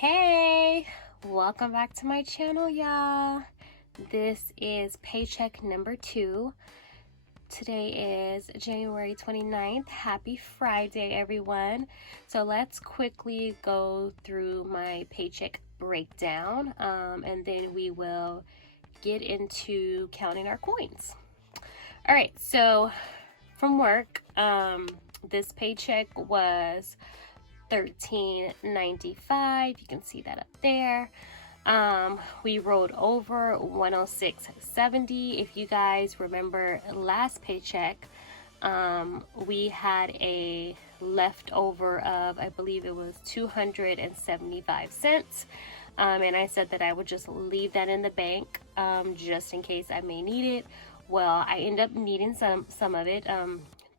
Hey, welcome back to my channel, y'all. This is paycheck number 2. Today is January 29th. Happy Friday, everyone. So let's quickly go through my paycheck breakdown, and then we will get into counting our coins. All right, so from work, this paycheck was $13.95. You can see that up there. We rolled over $106.70. If you guys remember last paycheck, we had a leftover of, I believe it was 275 cents. And I said that I would just leave that in the bank, just in case I may need it. Well, I ended up needing some of it.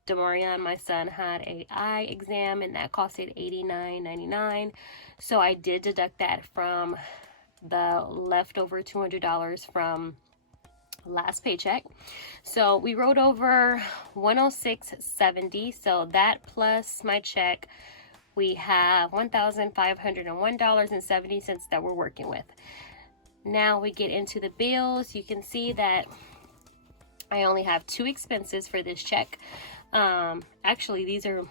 Demarion, my son, had an eye exam and that costed $89.99. So I did deduct that from the leftover $200 from last paycheck. So we wrote over $106.70. So that plus my check, we have $1,501.70 that we're working with. Now we get into the bills. You can see that I only have 2 expenses for this check. Actually, these are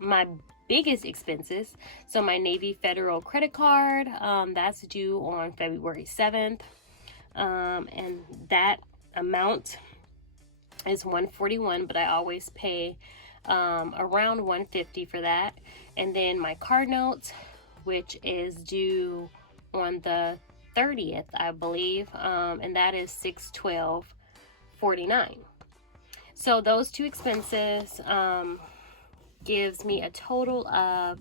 my biggest expenses. So my Navy Federal credit card, that's due on February 7th. And that amount is $141, but I always pay around $150 for that. And then my card note, which is due on the 30th, I believe, and that is $612.49. So those 2 expenses gives me a total of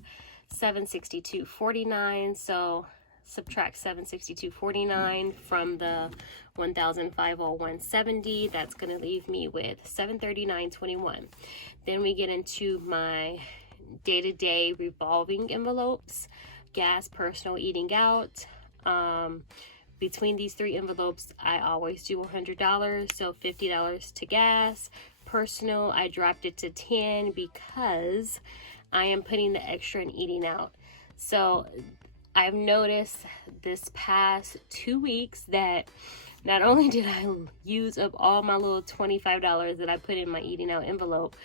$762.49. So subtract $762.49 from the $1,501.70. That's going to leave me with $739.21. Then we get into my day-to-day revolving envelopes: gas, personal, eating out. Between these 3 envelopes, I always do $100, so $50 to gas. Personal, I dropped it to $10 because I am putting the extra in eating out. So I've noticed this past 2 weeks that not only did I use up all my little $25 that I put in my eating out envelope,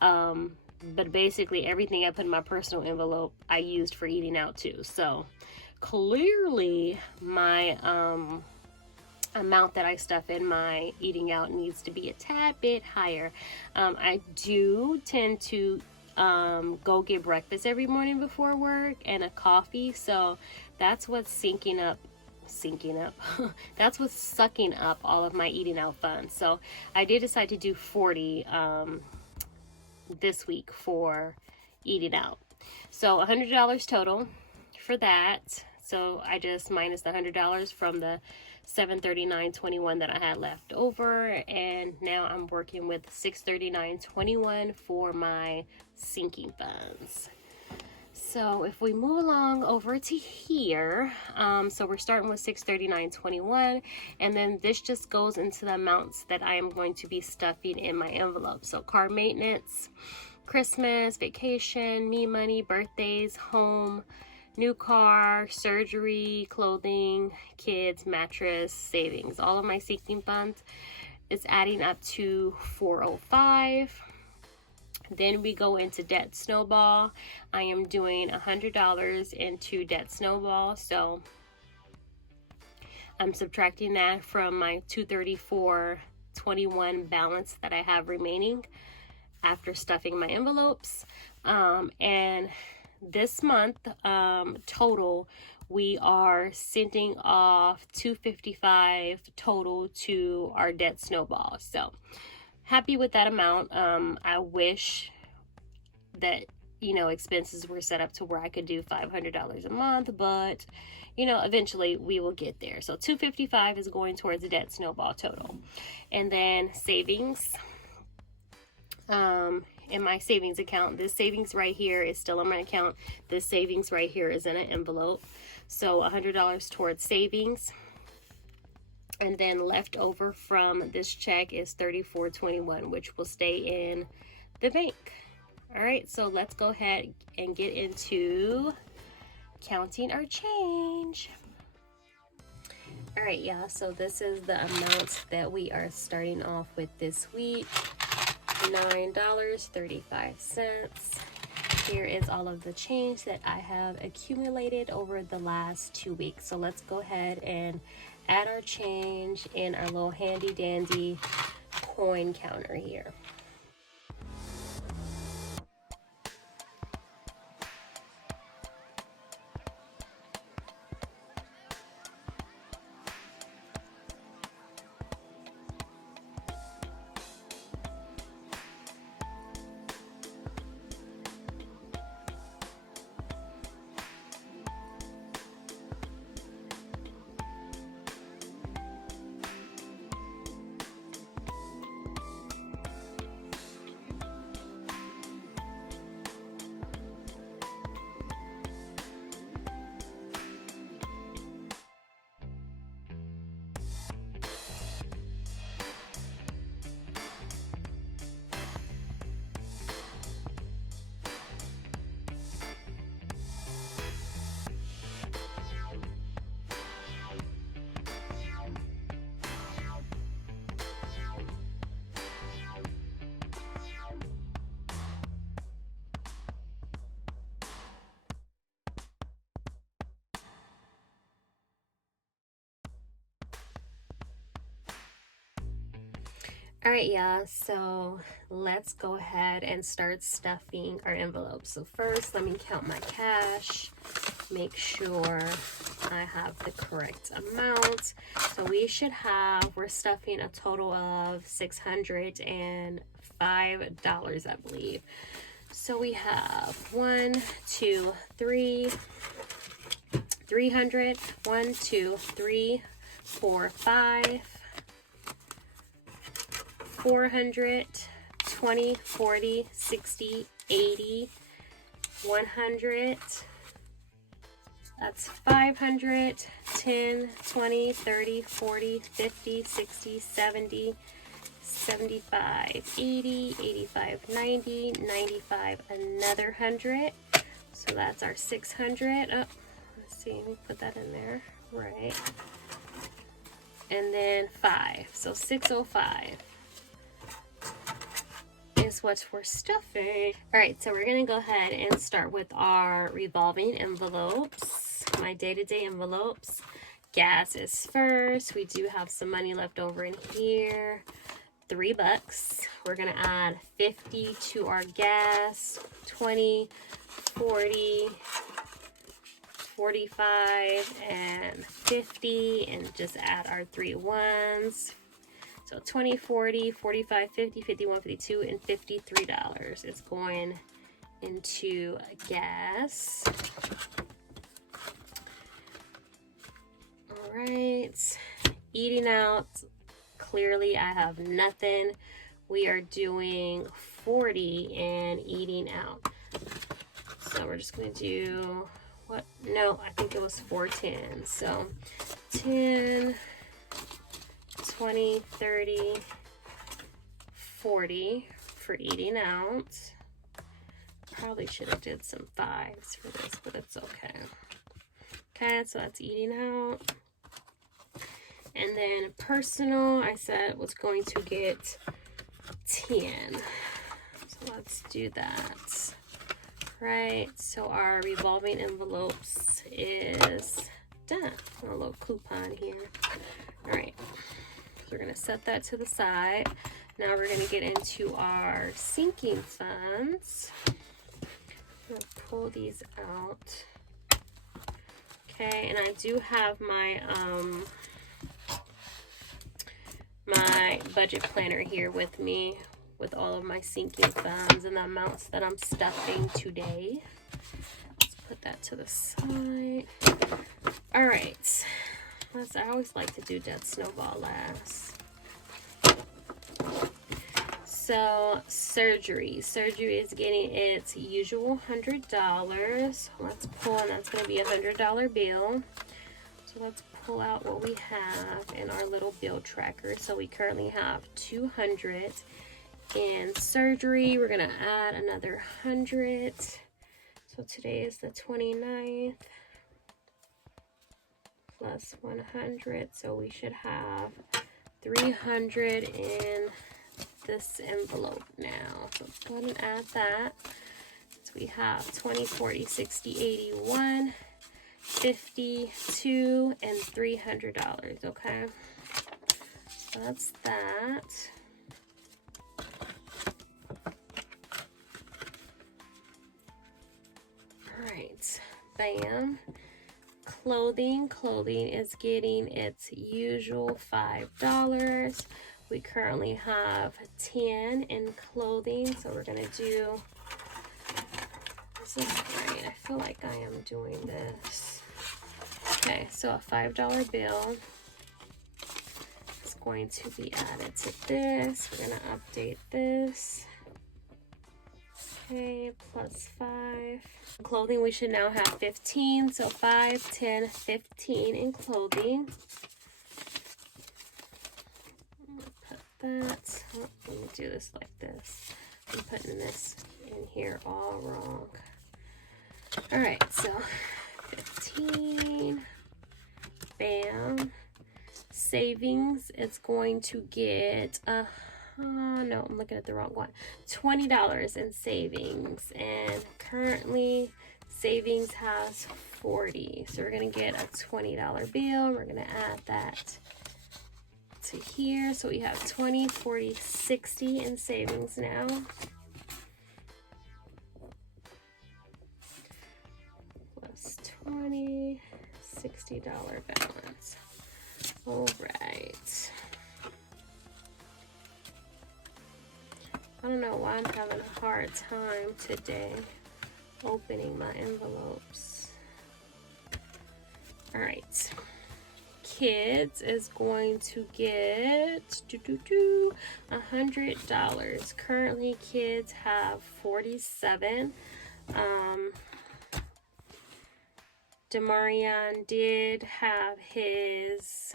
but basically everything I put in my personal envelope, I used for eating out too. So clearly my amount that I stuff in my eating out needs to be a tad bit higher. I do tend to go get breakfast every morning before work and a coffee, so that's what's sinking up that's what's sucking up all of my eating out funds. So I did decide to do 40 this week for eating out, so $100 total for that. So I just minus the $100 from the $739.21 that I had left over, and now I'm working with $639.21 for my sinking funds. So if we move along over to here, so we're starting with $639.21, and then this just goes into the amounts that I am going to be stuffing in my envelope. So car maintenance, Christmas, vacation, me money, birthdays, home, new car, surgery, clothing, kids, mattress, savings. All of my sinking funds is adding up to $405. Then we go into debt snowball. I am doing $100 into debt snowball. So I'm subtracting that from my $234.21 balance that I have remaining after stuffing my envelopes. And this month, total, we are sending off $255 total to our debt snowball. So happy with that amount. I wish that, expenses were set up to where I could do $500 a month, but, eventually we will get there. So $255 is going towards the debt snowball total. And then savings. In my savings account, this savings right here is still in my account. This savings right here is in an envelope. So $100 towards savings. And then left over from this check is $34.21, which will stay in the bank. All right, so let's go ahead and get into counting our change. All right, yeah, so this is the amount that we are starting off with this week. $9.35. Here is all of the change that I have accumulated over the last 2 weeks. So let's go ahead and add our change in our little handy dandy coin counter here. All right, y'all, so let's go ahead and start stuffing our envelopes. So first, let me count my cash, make sure I have the correct amount. So we're stuffing a total of $605, I believe. So we have 1, 2, 3, 300, 1, 2, 3, 4, 5, 400, 20, 40, 60, 80, 100, that's 500, 10, 20, 30, 40, 50, 60, 70, 75, 80, 85, 90, 95, another 100. So that's our 600. Oh, let's see, we put that in there, right. And then 5, so 605. Is what we're stuffing. All right, so we're gonna go ahead and start with our revolving envelopes, my day-to-day envelopes. Gas is first. We do have some money left over in here, $3. We're gonna add 50 to our gas, 20, 40, 45, and 50, and just add our 3 ones. So 20, 40, 45, 50, 51, 52, and $53 is going into gas. All right, eating out. Clearly, I have nothing. We are doing 40 and eating out. So we're just going to do what? No, I think it was 410. So 10. 20, 30, 40 for eating out. Probably should have did some 5s for this, but it's okay. Okay, so that's eating out. And then personal, I said was going to get 10. So let's do that. Right, so our revolving envelopes is done. A little coupon here. All right. We're going to set that to the side. Now we're going to get into our sinking funds. I'm going to pull these out. Okay, and I do have my my budget planner here with me with all of my sinking funds and the amounts that I'm stuffing today. Let's put that to the side. All right. I always like to do that Snowball last. So surgery is getting its usual $100. Let's pull, and that's going to be a $100 bill. So let's pull out what we have in our little bill tracker. So we currently have 200 in surgery. We're going to add another 100. So today is the 29th. plus 100. So we should have 300 in this envelope now. So let's go ahead and add that. So we have 20, 40, 60, 81, 52, and $300. Okay. So that's that. Alright. Bam. Clothing is getting its usual $5. We currently have 10 in clothing, so we're gonna do, this is great, I feel like I am doing this. Okay, so a $5 bill is going to be added to this. We're gonna update this. Okay, plus 5. Clothing, we should now have 15. So 5, 10, 15 in clothing. Put that. Oh, let me do this like this. I'm putting this in here all wrong. Alright, so 15. Bam. Savings, it's going to get no, I'm looking at the wrong one. $20 in savings, and currently savings has 40. So we're gonna get a $20 bill. We're gonna add that to here. So we have 20, 40, 60 in savings now. Plus 20, $60 balance. All right. I don't know why I'm having a hard time today opening my envelopes. All right. Kids is going to get $100. Currently, kids have 47. Demarion did have his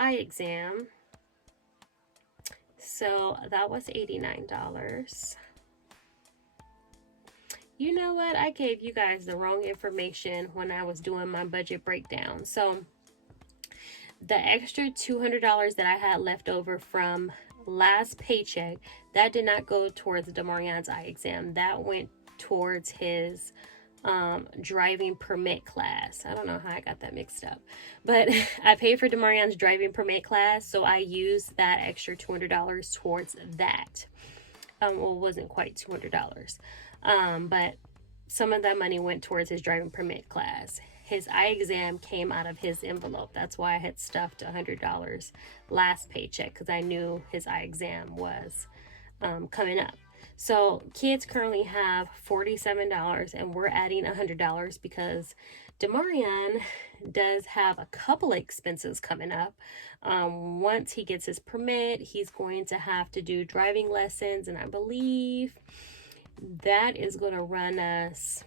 eye exam. So that was $89. You know what? I gave you guys the wrong information when I was doing my budget breakdown. So the extra $200 that I had left over from last paycheck, that did not go towards Demarion's eye exam. That went towards his driving permit class. I don't know how I got that mixed up, but I paid for Demarion's driving permit class, so I used that extra $200 towards that. Well, it wasn't quite $200, but some of that money went towards his driving permit class. His eye exam came out of his envelope. That's why I had stuffed $100 last paycheck, because I knew his eye exam was coming up. So kids currently have $47, and we're adding $100 because Demarion does have a couple of expenses coming up. Once he gets his permit, he's going to have to do driving lessons, and I believe that is going to run us,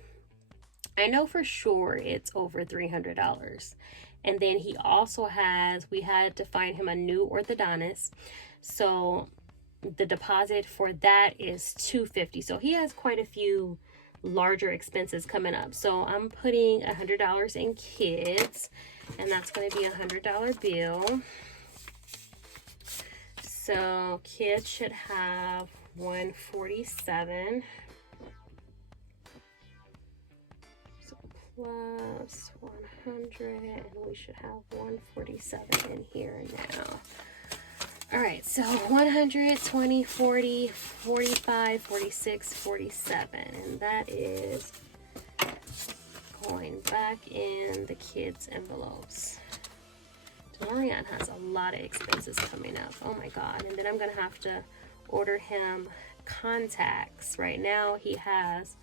I know for sure it's over $300. And then he also has, we had to find him a new orthodontist. So the deposit for that is $250. So he has quite a few larger expenses coming up. So I'm putting $100 in kids, and that's going to be a $100 bill. So kids should have $147. So plus 100, and we should have $147 in here now. All right, so 100, 20, 40, 45, 46, 47, and that is going back in the kids' envelopes. Demarion has a lot of expenses coming up. Oh my God. And then I'm going to have to order him contacts. Right now he has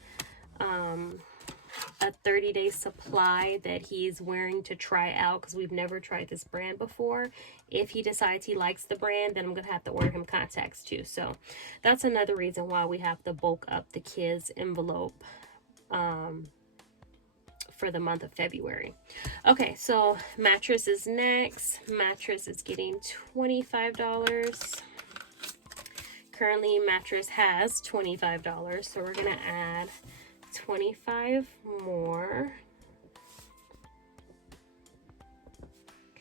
a 30-day supply that he's wearing to try out, because we've never tried this brand before. If he decides he likes the brand, then I'm gonna have to order him contacts too. So that's another reason why we have to bulk up the kids envelope for the month of February. Okay, so mattress is next. Mattress is getting $25. Currently mattress has $25, so we're gonna add 25 more.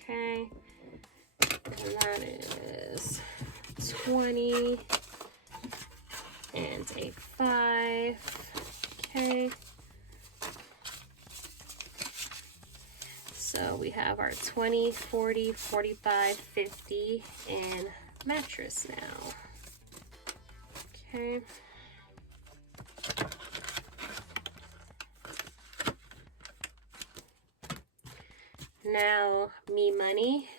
Okay, and that is 20 and a 5. Okay, so we have our 20, 40, 45, 50 and mattress now. Okay. Now, me money.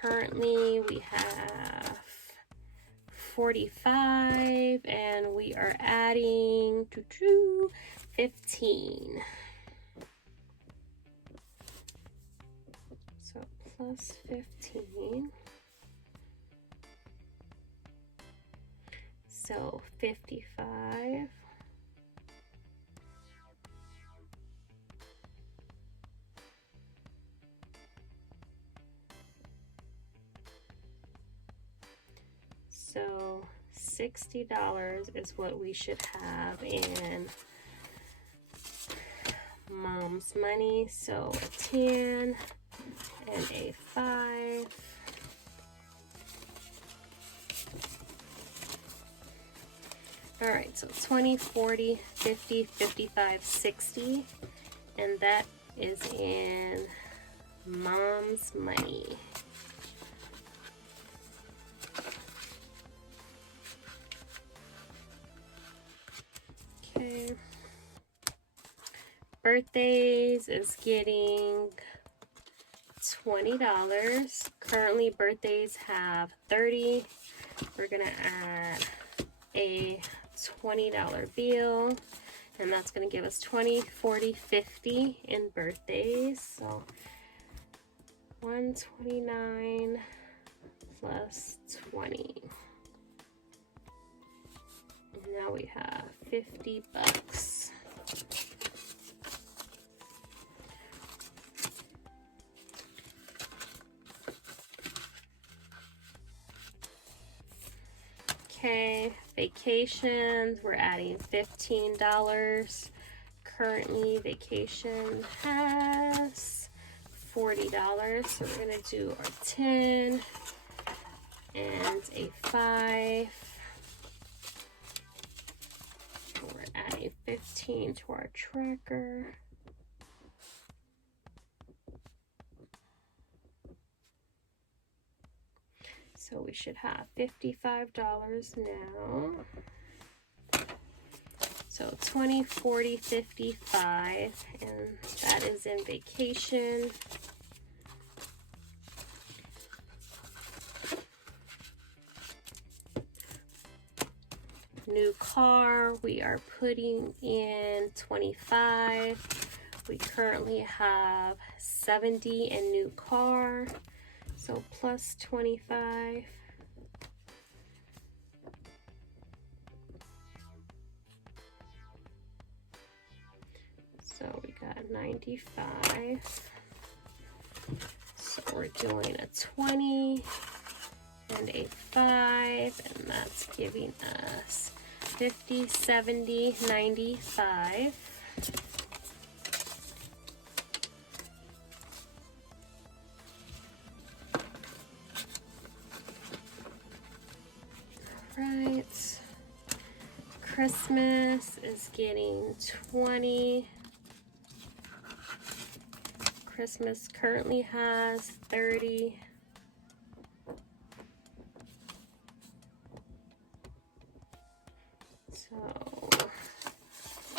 Currently, we have 45, and we are adding 15. So plus 15. So 55. So $60 is what we should have in mom's money. So a 10 and a 5. All right, so 20, 40, 50, 55, 60. And that is in mom's money. Okay. Birthdays is getting $20. Currently, birthdays have 30. We're gonna add a $20 bill, and that's gonna give us 20, 40, 50 in birthdays. So 129 plus 20. And now we have $50. Okay, vacations, we're adding $15. Currently, vacation has $40. So we're gonna do our 10 and a 5. We're adding 15 to our tracker. So we should have $55 now. So 20, 40, 55, and that is in vacation. New car, we are putting in 25. We currently have 70 in new car. So plus 25. So we got 95. So we're doing a 20 and a 5, and that's giving us 50, 70, 95. Right. Christmas is getting 20. Christmas currently has 30. So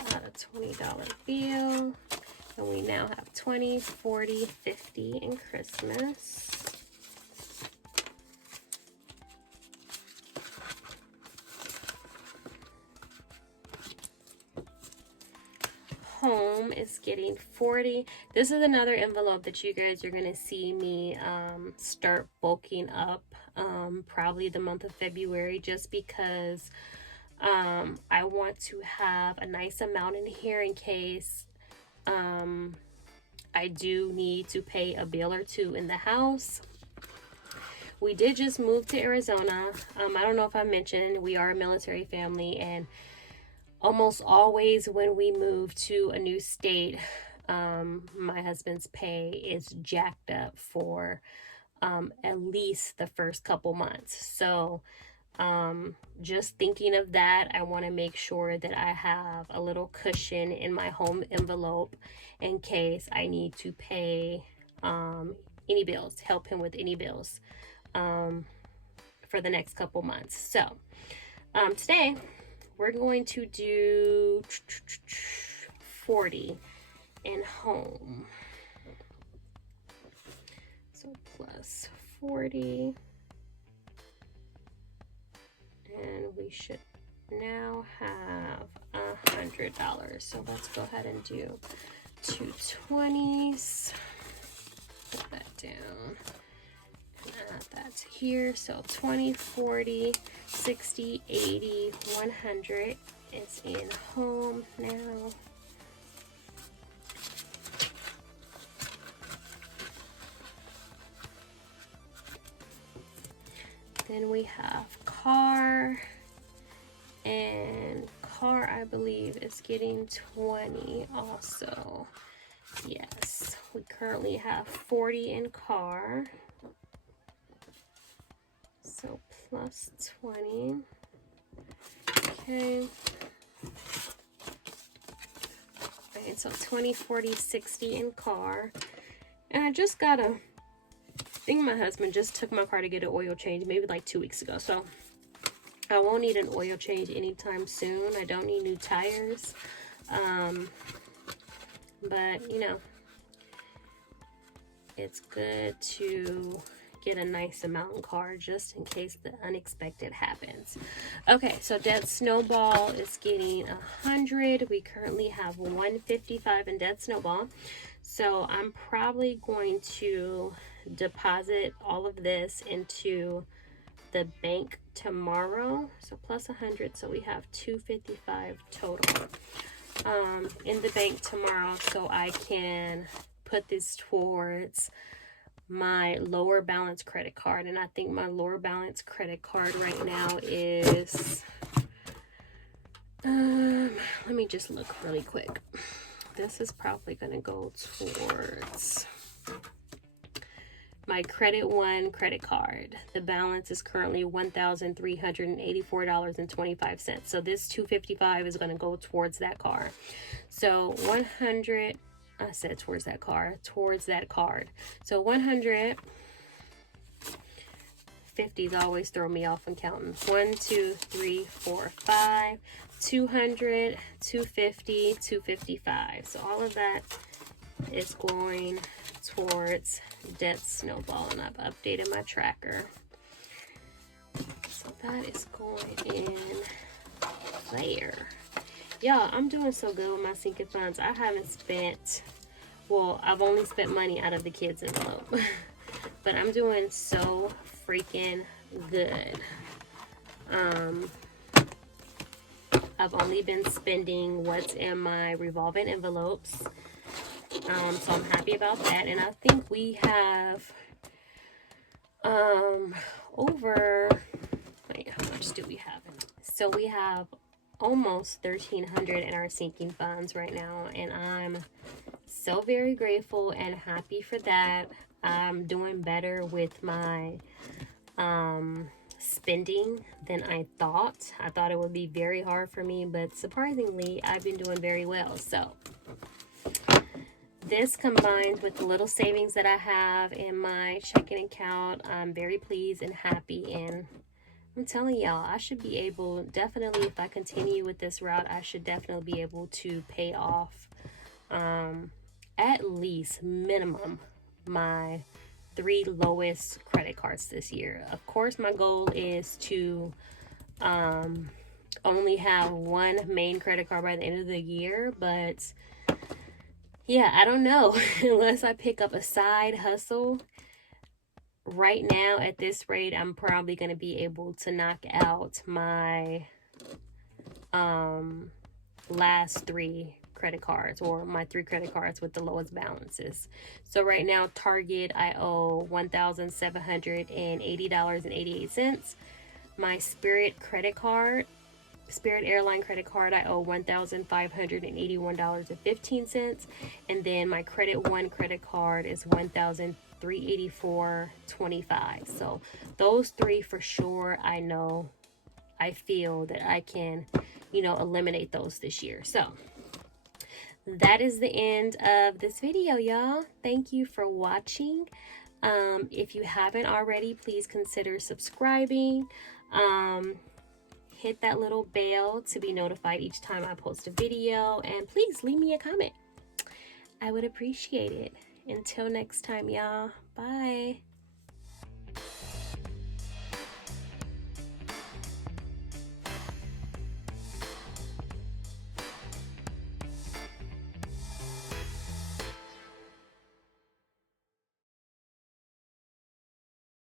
got a $20 bill, and we now have 20, 40, 50 in Christmas. Home is getting 40. This is another envelope that you guys are going to see me start bulking up probably the month of February, just because I want to have a nice amount in here in case I do need to pay a bill or two in the house. We did just move to Arizona. I don't know if I mentioned, we are a military family, and almost always when we move to a new state, my husband's pay is jacked up for at least the first couple months. So just thinking of that, I want to make sure that I have a little cushion in my home envelope in case I need to pay any bills, help him with any bills for the next couple months. So today we're going to do 40 in home. So plus 40. And we should now have $100. So let's go ahead and do 2 20s. Put that down. Add that to here. So 20, 40, 60, 80, 100 is in home now. Then we have car, and car I believe is getting 20 also. Yes, we currently have 40 in car. So plus 20. Okay. Alright, so 20, 40, 60 in car. And I just got a I think my husband just took my car to get an oil change maybe like 2 weeks ago, so I won't need an oil change anytime soon. I don't need new tires, but you know, it's good to get a nice amount in car just in case the unexpected happens. Okay, so debt Snowball is getting 100. We currently have 155 in debt Snowball, so I'm probably going to deposit all of this into the bank tomorrow. So plus 100, so we have 255 total in the bank tomorrow, so I can put this towards my lower balance credit card. And I think my lower balance credit card right now is let me just look really quick. This is probably going to go towards my Credit One credit card. The balance is currently $1,384.25. So this $255 is going to go towards that card. So 100, I said towards that card, towards that card. So 150s always throw me off when counting. 1, 2, 3, 4, 5, 200, 250, 255. So all of that is going towards debt Snowball, and I've updated my tracker. So that is going in there. Yeah, I'm doing so good with my sinking funds. I haven't spent, well, I've only spent money out of the kids' envelope. But I'm doing so freaking good. I've only been spending what's in my revolving envelopes. So I'm happy about that. And I think we have over, wait, how much do we have? So we have almost 1,300 in our sinking funds right now, and I'm so very grateful and happy for that. I'm doing better with my spending than I thought. I thought it would be very hard for me, but surprisingly I've been doing very well. So this combined with the little savings that I have in my checking account, I'm very pleased and happy, and I'm telling y'all, I should be able, definitely if I continue with this route, I should definitely be able to pay off at least minimum my 3 lowest credit cards this year. Of course, my goal is to only have 1 main credit card by the end of the year, but yeah, I don't know. Unless I pick up a side hustle. Right now, at this rate, I'm probably going to be able to knock out my last 3 credit cards, or my 3 credit cards with the lowest balances. So right now, Target, I owe $1,780.88. My Spirit credit card, Spirit Airline credit card, I owe $1,581.15. And then my Credit One credit card is $1,384.25. So those three for sure, I feel that I can, eliminate those this year. So that is the end of this video, y'all. Thank you for watching. If you haven't already, please consider subscribing. Hit that little bell to be notified each time I post a video, and please leave me a comment. I would appreciate it. Until next time, y'all. Bye.